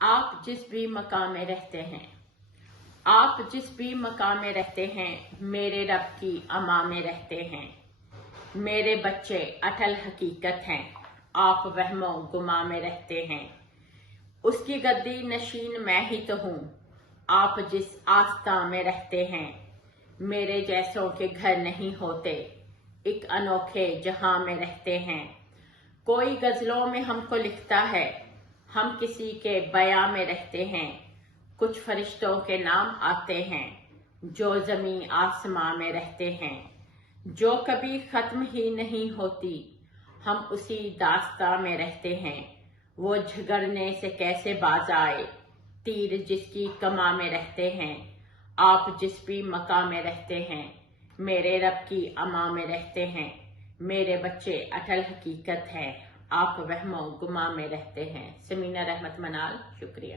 آپ جس بھی مقام میں رہتے ہیں، آپ جس بھی مقام میں رہتے ہیں، میرے رب کی اما میں رہتے ہیں۔ میرے بچے اٹل حقیقت ہیں، آپ وہم و گما میں رہتے ہیں۔ اس کی گدی نشین میں ہی تو ہوں، آپ جس آستاں میں رہتے ہیں۔ میرے جیسوں کے گھر نہیں ہوتے، ایک انوکھے جہاں میں رہتے ہیں۔ کوئی غزلوں میں ہم کو لکھتا ہے، ہم کسی کے بیاں میں رہتے ہیں۔ کچھ فرشتوں کے نام آتے ہیں، جو زمین آسماں میں رہتے ہیں۔ جو کبھی ختم ہی نہیں ہوتی، ہم اسی داستاں میں رہتے ہیں۔ وہ جھگڑنے سے کیسے باز آئے، تیر جس کی کماں میں رہتے ہیں۔ آپ جس بھی مقام میں رہتے ہیں، میرے رب کی اما میں رہتے ہیں۔ میرے بچے اٹل حقیقت ہیں، آپ وہم و گما میں رہتے ہیں۔ سمینہ رحمت منال، شکریہ۔